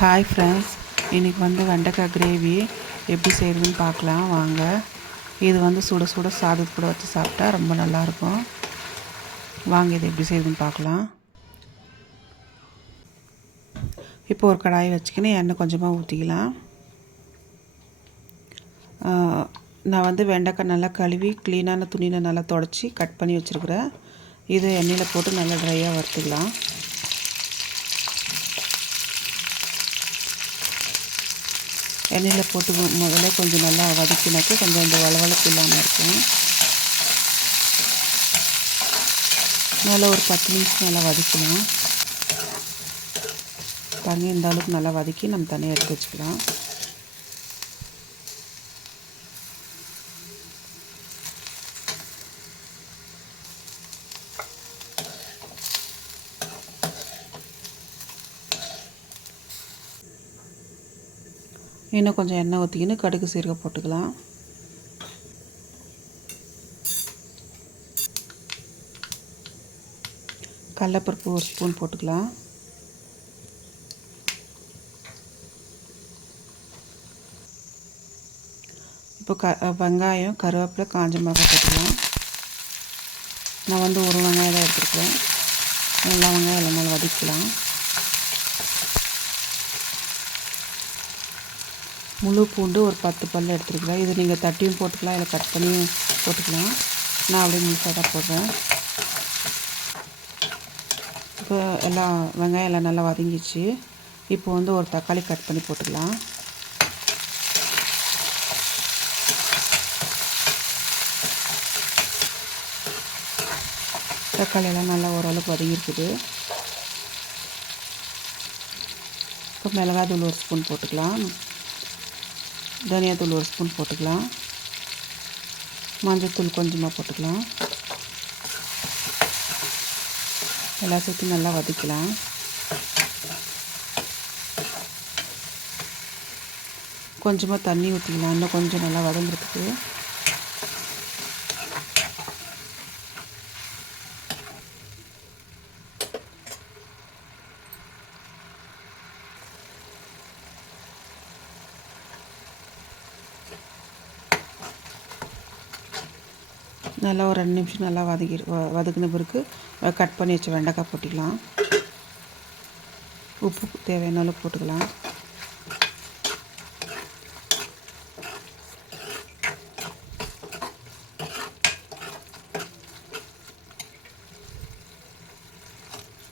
Hi friends இன்றைக்கி வந்து வெண்டைக்காய் கிரேவி எப்படி செய்கிறதுன்னு பார்க்கலாம். வாங்க. இது வந்து சுட சுட சாதத்து கூட வச்சு சாப்பிட்டா ரொம்ப நல்லாயிருக்கும். வாங்க இது எப்படி செய்கிறதுன்னு பார்க்கலாம். இப்போ ஒரு கடாயை வச்சுக்கின்னு எண்ணெய் கொஞ்சமாக ஊற்றிக்கலாம் நான் வந்து வெண்டைக்காய் நல்லா கழுவி க்ளீனான துணியில் நல்லா தொடச்சி கட் பண்ணி வச்சுருக்குறேன். இது எண்ணெயில் போட்டு நல்லா ட்ரையாக வறுத்துக்கலாம். எண்ணெயில் போட்டு முதல்ல கொஞ்சம் நல்லா வதக்கினாக்க கொஞ்சம் இந்த வளவளப்பு இல்லாமல் இருக்கும். நல்லா ஒரு பத்து நிமிஷம் நல்லா வதக்கலாம் தண்ணி இந்த அளவுக்கு நல்லா வதக்கி நம்ம தண்ணியை எடுத்து வச்சுக்கலாம். இன்னும் கொஞ்சம் எண்ணெய் ஊற்றிக்கின்னு கடுகு சீரகம் போட்டுக்கலாம். கடலப்பருப்பு ஒரு ஸ்பூன் போட்டுக்கலாம். இப்போ க வெங்காயம் கருவேப்பிலை காஞ்ச மிளகாய் போட்டுக்கலாம். நான் வந்து ஒரு வெங்காயம் தான் எடுத்துருக்கேன் எல்லா வெங்காயம் எல்லாம் வதக்கலாம். முழு பூண்டு ஒரு பத்து பல் எடுத்துருக்குறேன். இது நீங்கள் தட்டியும் போட்டுக்கலாம் இல்லை கட் பண்ணியும் போட்டுக்கலாம். நான் அப்படியே முழுசாக தான் போடுறேன். இப்போ எல்லாம் வெங்காயம் எல்லாம் நல்லா வதங்கிச்சு இப்போ வந்து ஒரு தக்காளி கட் பண்ணி போட்டுக்கலாம். தக்காளி எல்லாம் நல்லா ஓரளவுக்கு வதங்கியிருக்குது. இப்போ மிளகாய் தூள் ஒரு ஸ்பூன் போட்டுக்கலாம். தனியாத்தூள் ஒரு ஸ்பூன் போட்டுக்கலாம். மஞ்சத்தூள் கொஞ்சமாக போட்டுக்கலாம். எல்லா சேர்த்து நல்லா வதக்கலாம். கொஞ்சமாக தண்ணி ஊற்றிக்கலாம் இன்னும் கொஞ்சம் நல்லா வதங்குறதுக்கு. நல்லா ஒரு ரெண்டு நிமிஷம் நல்லா வதக்கி வதக்கின பிறகு கட் பண்ணி வச்ச வெண்டைக்காய் போட்டுக்கலாம். உப்பு தேவையான அளவு போட்டுக்கலாம்.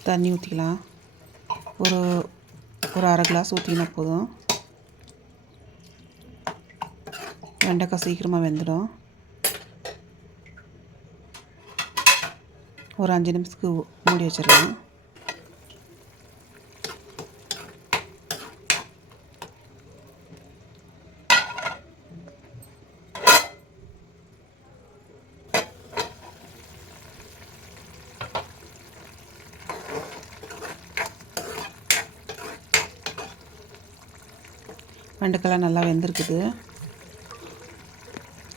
தண்ணி ஊற்றிக்கலாம் ஒரு ஒரு அரை கிளாஸ் ஊற்றினா போதும். வெண்டைக்காய் சீக்கிரமாக வெந்துடும். ஒரு அஞ்சு நிமிஷத்துக்கு மூடி வச்சிடலாம். வெண்டைக்கெல்லாம் நல்லா வெந்திருக்குது.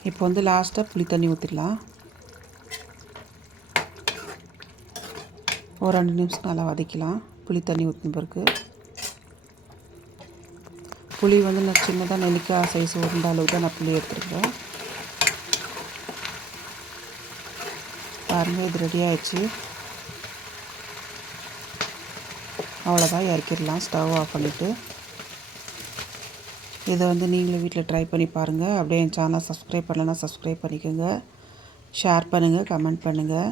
இப்போ வந்து லாஸ்ட்டாக புளி தண்ணி ஊற்றிடலாம் ஒரு ரெண்டு நிமிஷம் நல்லா வதக்கலாம். புளி தண்ணி ஊற்றின பிறகு. புளி வந்து நான் சின்னதாக நெல்லிக்காய் சைஸ் உருண்ட அளவுக்கு தான் நான் புளி எடுத்துருக்கேன். பாருங்கள் இது ரெடி ஆயிடுச்சு. அவ்வளோதான் இறக்கிடலாம். ஸ்டவ் ஆஃப் பண்ணிவிட்டு இதை வந்து நீங்களும் வீட்டில் ட்ரை பண்ணி பாருங்கள் அப்படியே என் சேனல் சப்ஸ்கிரைப் பண்ணலைன்னா சப்ஸ்கிரைப் பண்ணிக்கோங்க. ஷேர் பண்ணுங்கள் கமெண்ட் பண்ணுங்கள்